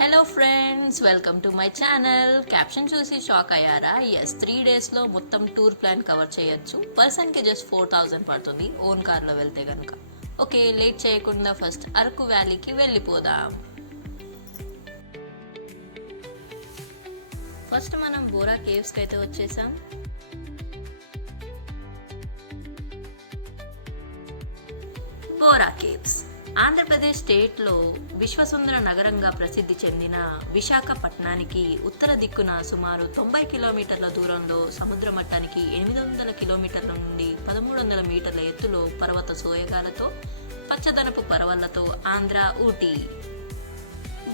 Hello friends, welcome to my channel. Caption చూసి shock అయ్యారా? Yes, 3 డేస్లో మొత్తం టూర్ ప్లాన్ కవర్ చేయొచ్చు. పర్సన్కి జస్ట్ 4000 పడుతుంది ఓన్ కార్లో వెళ్తే కనుక. ఓకే, లేట్ చేయకుండా ఫస్ట్ అరకు వ్యాలీకి వెళ్ళిపోదాం. ఫస్ట్ మనం బోరా కేవ్స్కి అయితే వచ్చేసాం. బోరా కేవ్స్ ఆంధ్రప్రదేశ్ స్టేట్లో విశ్వసుందర నగరంగా ప్రసిద్ధి చెందిన విశాఖపట్నానికి ఉత్తర దిక్కున సుమారు 90 కిలోమీటర్ల దూరంలో, సముద్ర మట్టానికి 800 కిలోమీటర్ల నుండి 1300 మీటర్ల ఎత్తులో పర్వత సోయగాలతో, పచ్చదనపు పరవళ్లతో ఆంధ్ర ఊటీ.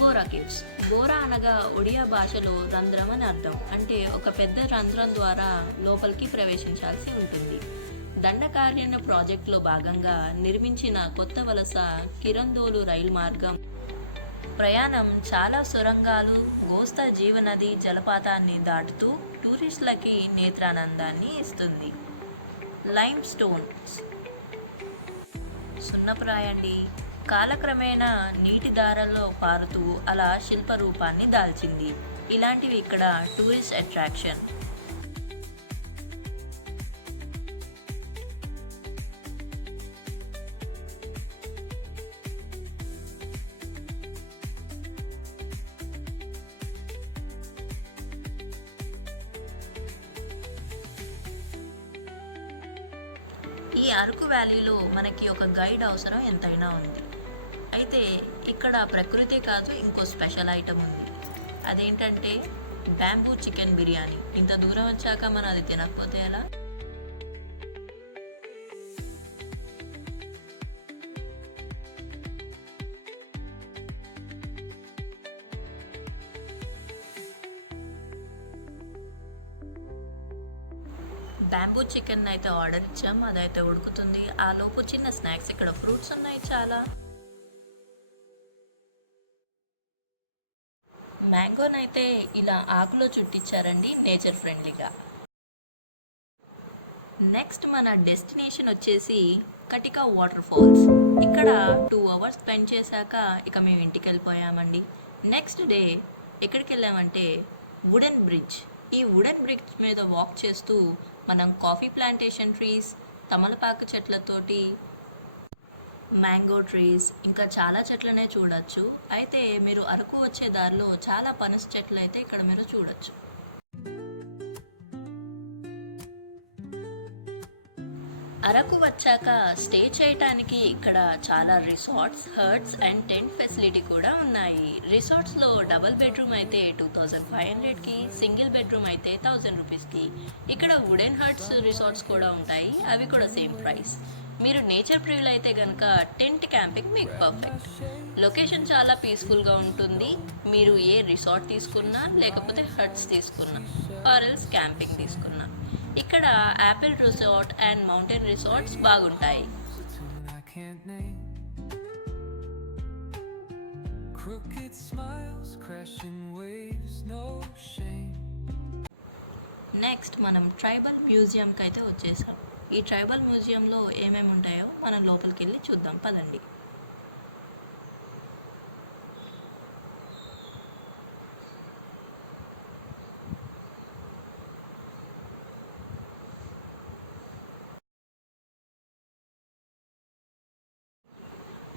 బోరా కేవ్స్. బోరా అనగా ఒడియా భాషలో రంధ్రం అని అర్థం. అంటే ఒక పెద్ద రంధ్రం ద్వారా లోపలికి ప్రవేశించాల్సి ఉంటుంది. దండకారణ్య ప్రాజెక్టులో భాగంగా నిర్మించిన కొత్త వలస కిరందోలు రైలు మార్గం ప్రయాణం చాలా సొరంగాలు, గోస్తా జీవనది జలపాతాన్ని దాటుతూ టూరిస్టులకి నేత్రానందాన్ని ఇస్తుంది. లైమ్ స్టోన్స్ సున్నప్రాయండి, కాలక్రమేణా నీటి దారల్లో పారుతూ అలా శిల్ప రూపాన్ని దాల్చింది. ఇలాంటివి ఇక్కడ టూరిస్ట్ అట్రాక్షన్. ఈ అరకు వ్యాలీలో మనకి ఒక గైడ్ అవసరం ఎంతైనా ఉంది. అయితే ఇక్కడ ప్రకృతి కాదు, ఇంకో స్పెషల్ ఐటమ్ ఉంది. అదేంటంటే బ్యాంబూ చికెన్ బిర్యానీ. ఇంత దూరం వచ్చాక మనం అది తినకపోతే ఎలా? బ్యాంబూ చికెన్ అయితే ఆర్డర్ ఇచ్చాం, అదైతే ఉడుకుతుంది. ఆ లోపు చిన్న స్నాక్స్, ఇక్కడ ఫ్రూట్స్ ఉన్నాయి చాలా. మ్యాంగోనైతే ఇలా ఆకులో చుట్టించారండి, నేచర్ ఫ్రెండ్లీగా. నెక్స్ట్ మన డెస్టినేషన్ వచ్చేసి కటికా వాటర్ ఫాల్స్. ఇక్కడ 2 అవర్స్ స్పెండ్ చేశాక ఇక మేము ఇంటికి వెళ్ళిపోయామండి. నెక్స్ట్ డే ఎక్కడికి వెళ్ళామంటే వుడెన్ బ్రిడ్జ్. ఈ వుడెన్ బ్రిడ్జ్ మీద వాక్ చేస్తూ మనం కాఫీ ప్లాంటేషన్ ట్రీస్, తమలపాకు చెట్లతోటి, మ్యాంగో ట్రీస్, ఇంకా చాలా చెట్లనే చూడొచ్చు. అయితే మీరు అరకు వచ్చే దారిలో చాలా పనస చెట్లు అయితే ఇక్కడ మీరు చూడొచ్చు. అరకు వచ్చాక స్టే చేయటానికి ఇక్కడ చాలా resorts, huts and tent facility కూడా ఉన్నాయి. రిసార్ట్స్లో డబుల్ బెడ్రూమ్ అయితే 2500కి, సింగిల్ బెడ్రూమ్ అయితే 1000 రూపీస్కి. ఇక్కడ వుడెన్ హర్ట్స్ రిసార్ట్స్ కూడా ఉంటాయి, అవి కూడా సేమ్ ప్రైస్. మీరు నేచర్ ప్రియులు అయితే కనుక టెంట్ క్యాంపింగ్ మీకు పర్ఫెక్ట్. లొకేషన్ చాలా పీస్ఫుల్గా ఉంటుంది. మీరు ఏ రిసార్ట్ తీసుకున్నా, లేకపోతే హట్స్ తీసుకున్నా, ఆర్ఎల్స్ క్యాంపింగ్ తీసుకున్నా, ఇక్కడ Apple resort and mountain resorts బాగుంటాయి. నెక్స్ట్ మనం ట్రైబల్ మ్యూజియంకి అయితే వచ్చేసాం. ఈ ట్రైబల్ మ్యూజియంలో ఏమేమి ఉంటాయో మనం లోపలికి వెళ్ళి చూద్దాం, పదండి.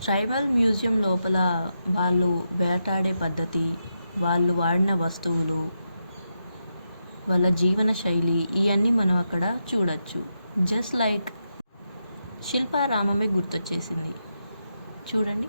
ట్రైబల్ మ్యూజియం లోపల వాళ్ళు వేటాడే పద్ధతి, వాళ్ళు వాడిన వస్తువులు, వాళ్ళ జీవన శైలి, ఇవన్నీ మనం అక్కడ చూడొచ్చు. జస్ట్ లైక్ శిల్పారామమే గుర్తొచ్చేసింది చూడండి.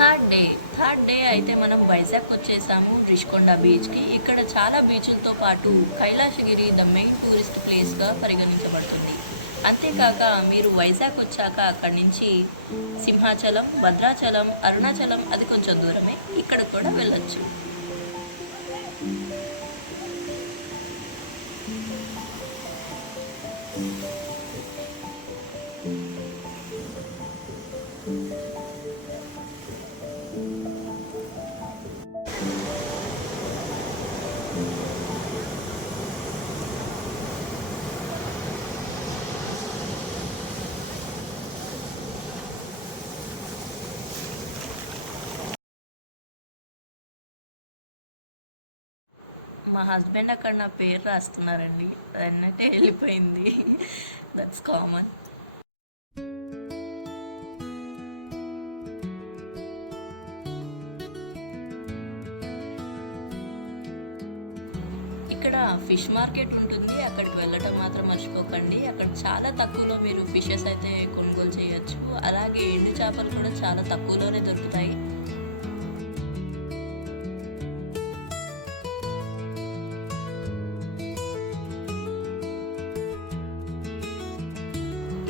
థర్డ్ డే అయితే మనం వైజాగ్ వచ్చేసాము రిషికొండ బీచ్కి. ఇక్కడ చాలా బీచ్లతో పాటు కైలాసగిరి ద మెయిన్ టూరిస్ట్ ప్లేస్గా పరిగణించబడుతుంది. అంతేకాక మీరు వైజాగ్ వచ్చాక అక్కడి నుంచి సింహాచలం, భద్రాచలం, అరుణాచలం అది కొంచెం దూరమే, ఇక్కడ కూడా వెళ్ళొచ్చు. మా హస్బెండ్ అక్కడ నా పేరు రాస్తున్నారండి, అన్నట్టే వెళ్ళిపోయింది. That's common. ఇక్కడ ఫిష్ మార్కెట్ ఉంటుంది, అక్కడికి వెళ్ళటం మాత్రం మర్చిపోకండి. అక్కడ చాలా తక్కువలో మీరు ఫిషెస్ అయితే కొనుగోలు చేయొచ్చు. అలాగే ఎండు చేపలు కూడా చాలా తక్కువలోనే దొరుకుతాయి.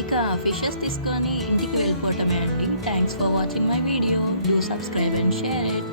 ఇక ఫిషెస్ తీసుకొని ఇంటికి వెళ్ళిపోవటమే అండి. Thanks for watching my video. Do subscribe and share it.